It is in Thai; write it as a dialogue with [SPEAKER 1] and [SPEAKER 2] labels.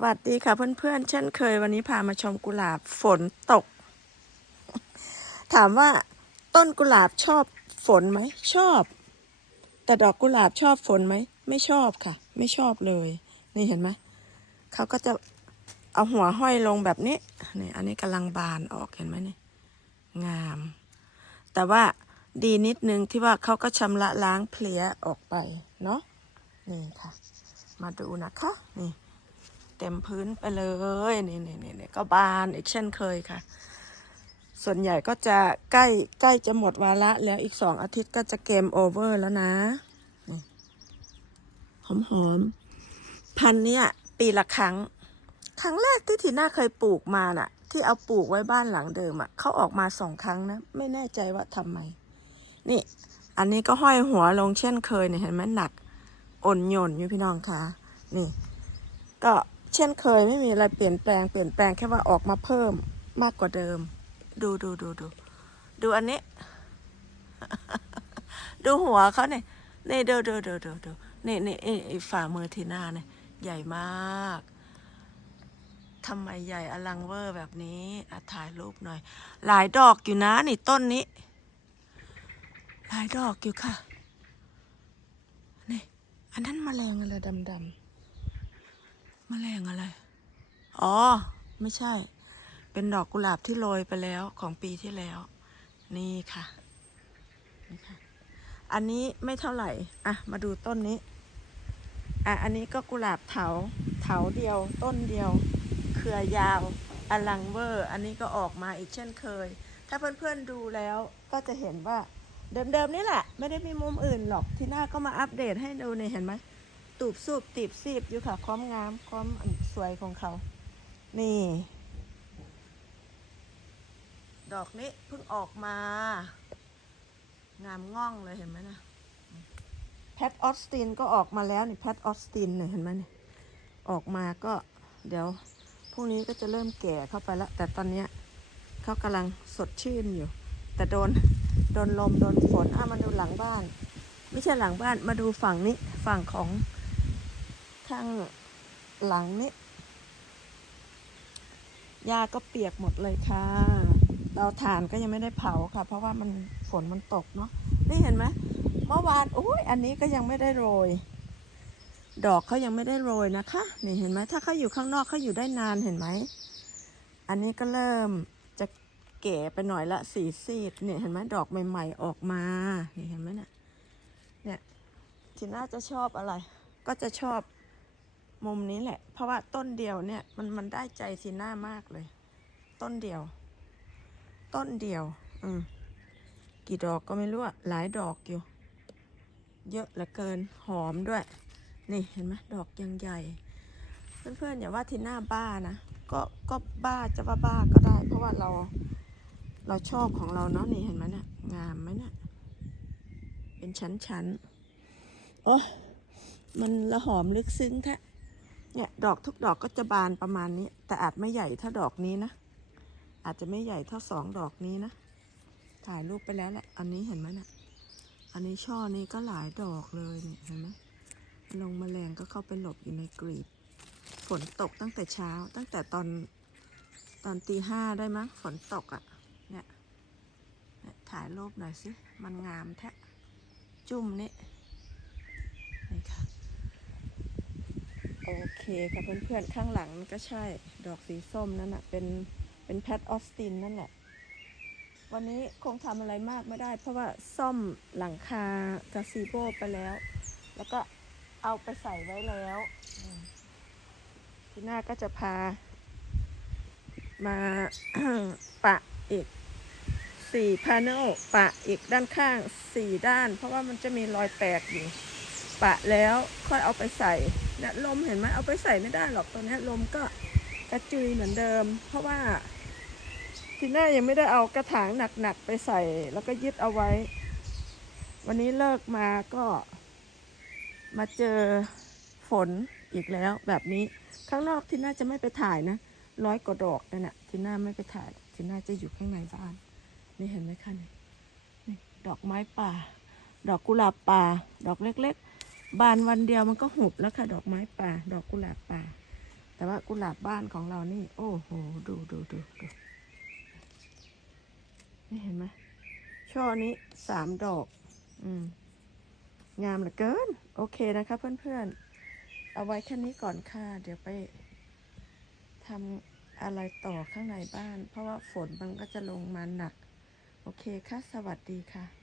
[SPEAKER 1] สวัสดีค่ะเพื่อนๆ เช่นเคยวันนี้พามาชมกุหลาบฝนตก ถามว่าต้นกุหลาบชอบฝนไหมชอบ แต่ดอกกุหลาบชอบฝนไหมไม่ชอบค่ะ ไม่ชอบเลย นี่เห็นไหมเขาก็จะเอาหัวห้อยลงแบบนี้นี่อันนี้กำลังบานออกเห็นไหมนี่งาม แต่ว่าดีนิดนึงที่ว่าเขาก็ชำระล้างเพลี้ยออกไปเนาะนี่ค่ะ มาดูนะคะนี่ เต็มพื้นไปเลยนี่นี่นี่นี่ก็บานอีกเช่นเคยค่ะ ส่วนใหญ่ก็จะใกล้ใกล้จะหมดวาระแล้วอีกสองอาทิตย์ก็จะเกมโอเวอร์แล้วนะหอมหอมๆพันเนี้ยปีละครั้ง ครั้งแรกที่ทีน่าเคยปลูกมาน่ะ ที่เอาปลูกไว้บ้านหลังเดิมอะเขาออกมาสองครั้งนะ ไม่แน่ใจว่าทำไม นี่ อันนี้ก็ห้อยหัวลงเช่นเคยเนี่ยเห็นไหมหนักอ่อนโยนอยู่พี่น้องคะนี่ ก็ เช่นเคยไม่มีอะไรเปลี่ยนแปลงเปลี่ยนแปลงแค่ว่าออกมาเพิ่มมากกว่าเดิม ดูดูดูดูดูอันนี้ ดูหัวเขาเนี่ยนี่ดูดูดูดูดูนี่นี่ไอ้ไอฝ่ามือทีหน้าเนี่ยใหญ่มากทำไมใหญ่อลังเวอร์แบบนี้อถ่ายรูปหน่อย หลายดอกอยู่นะนี่ต้นนี้ หลายดอกอยู่ค่ะ นี่ อันนั้นแมลงอะไรดำ ๆแมลงอะไร อ๋อ ไม่ใช่ เป็นดอกกุหลาบที่โรยไปแล้วของปีที่แล้ว นี่ค่ะนี่ค่ะ อันนี้ไม่เท่าไหร่ อะ มาดูต้นนี้ อะ อันนี้ก็กุหลาบเถา เถาเดียว ต้นเดียว เครือยาว อลังเวอร์ อันนี้ก็ออกมาอีกเช่นเคย ถ้าเพื่อนๆดูแล้วก็จะเห็นว่าเดิมๆนี่แหละ ไม่ได้มีมุมอื่นหรอก ที่หน้าก็มาอัปเดตให้ดูเนี่ยเห็นไหม ตูบสูบตีบซีบอยู่ค่ะความงามความสวยของเขา นี่ ดอกนี้เพิ่งออกมา งามง่องเลยเห็นไหมนะแพทออสตินก็ออกมาแล้วนี่แพทออสตินเนี่ยเห็นไหมเนี่ยออกมาก็เดี๋ยวพรุ่งนี้ก็จะเริ่มแก่เข้าไปแล้ว แต่ตอนเนี้ยเขากำลังสดชื่นอยู่ แต่โดนโดนลมโดนฝนอะมาดูหลังบ้าน ไม่ใช่หลังบ้านมาดูฝั่งนี้ฝั่งของ ข้างหลังนี้หญ้าก็เปียกหมดเลยค่ะเตาถ่านก็ยังไม่ได้เผาค่ะ เพราะว่ามันฝนมันตกเนาะ นี่เห็นไหมเมื่อวานโอ้ยอันนี้ก็ยังไม่ได้โรย ดอกเขายังไม่ได้โรยนะคะ นี่เห็นไหมถ้าเขาอยู่ข้างนอกเขาอยู่ได้นานเห็นไหม อันนี้ก็เริ่มจะเก๋ไปหน่อยละสีซีดเนี่ยเห็นไหมดอกใหม่ ๆออกมา นี่เห็นไหมเนี่ย เนี่ยทีน่าจะชอบอะไร ก็จะชอบ มุมนี้แหละ เพราะว่าต้นเดียวเนี่ย มันมันได้ใจทีน่ามากเลย ต้นเดียว ต้นเดียว อืมกี่ดอกก็ไม่รู้อะหลายดอกอยู่ เยอะเหลือเกินหอมด้วย นี่เห็นไหมดอกยังใหญ่ เพื่อนๆอย่าว่าทีน่าบ้านะก็ก็บ้าจะบ้าบ้าก็ได้ เพราะว่าเราเราชอบของเราเนาะนี่เห็นไหมเนี่ยงามไหมเนี่ยเป็นชั้นๆโอ้มันละหอมลึกซึ้งแท้ เนี่ยดอกทุกดอกก็จะบานประมาณนี้ แต่อาจไม่ใหญ่เท่าดอกนี้นะ อาจจะไม่ใหญ่เท่าสองดอกนี้นะ ถ่ายรูปไปแล้วแหละ อันนี้เห็นไหมเนะี่ยอันนี้ช่อนี้ก็หลายดอกเลยเนี่ยเห็นไหมลงมแมลงก็เข้าไปหลบอยู่ในกรีบ ฝนตกตั้งแต่เช้า ตั้งแต่ตอนตอนตีห้าได้มั้งฝนตกอะ่ะเนี่ยถ่ายรูปหน่อยสิ มันงามแท้ จุ่มนี่นี่ค่ะ คค่ะเพื่อนๆ ข้างหลังก็ใช่ดอกสีส้มนั่นน่ะเป็นเป็นแพทออสตินนั่นแหละ วันนี้คงทำอะไรมากไม่ได้ เพราะว่าซ่อมหลังคากาซีโบไปแล้ว แล้วก็เอาไปใส่ไว้แล้วทีหน้าก็จะพา มาปะอีกสี่พาเนลปะอีกด้านข้างสี่ด้าน เพราะว่ามันจะมีรอยแตกอยู่ ปะแล้วค่อยเอาไปใส่ เนี่ยลมเห็นไหมเอาไปใส่ไม่ได้หรอกตอนนี้ลมก็กระจุยเหมือนเดิม เพราะว่าทีน่ายังไม่ได้เอากระถางหนักๆไปใส่ แล้วก็ยึดเอาไว้ วันนี้เลิกมาก็มาเจอฝนอีกแล้วแบบนี้ข้างนอกทีน่าจะไม่ไปถ่ายนะร้อยกว่าดอกนั่นแหะทีน่าไม่ไปถ่ายทีน่าจะอยู่ข้างในบ้านนี่เห็นไหมคะนี่นี่ดอกไม้ป่า ดอกกุหลาบป่า ดอกเล็ก ๆ บานวันเดียวมันก็หุบแล้วค่ะ ดอกไม้ป่า ดอกกุหลาบป่า แต่ว่ากุหลาบบ้านของเรานี่ โอ้โห ดูดูดูดูนี่เห็นไหมช่อนี้สามดอก อืม งามเหลือเกิน โอเคนะคะเพื่อนๆ เอาไว้แค่นี้ก่อนค่ะ เดี๋ยวไปทำอะไรต่อข้างในบ้าน เพราะว่าฝนมันก็จะลงมาหนัก โอเคค่ะ สวัสดีค่ะ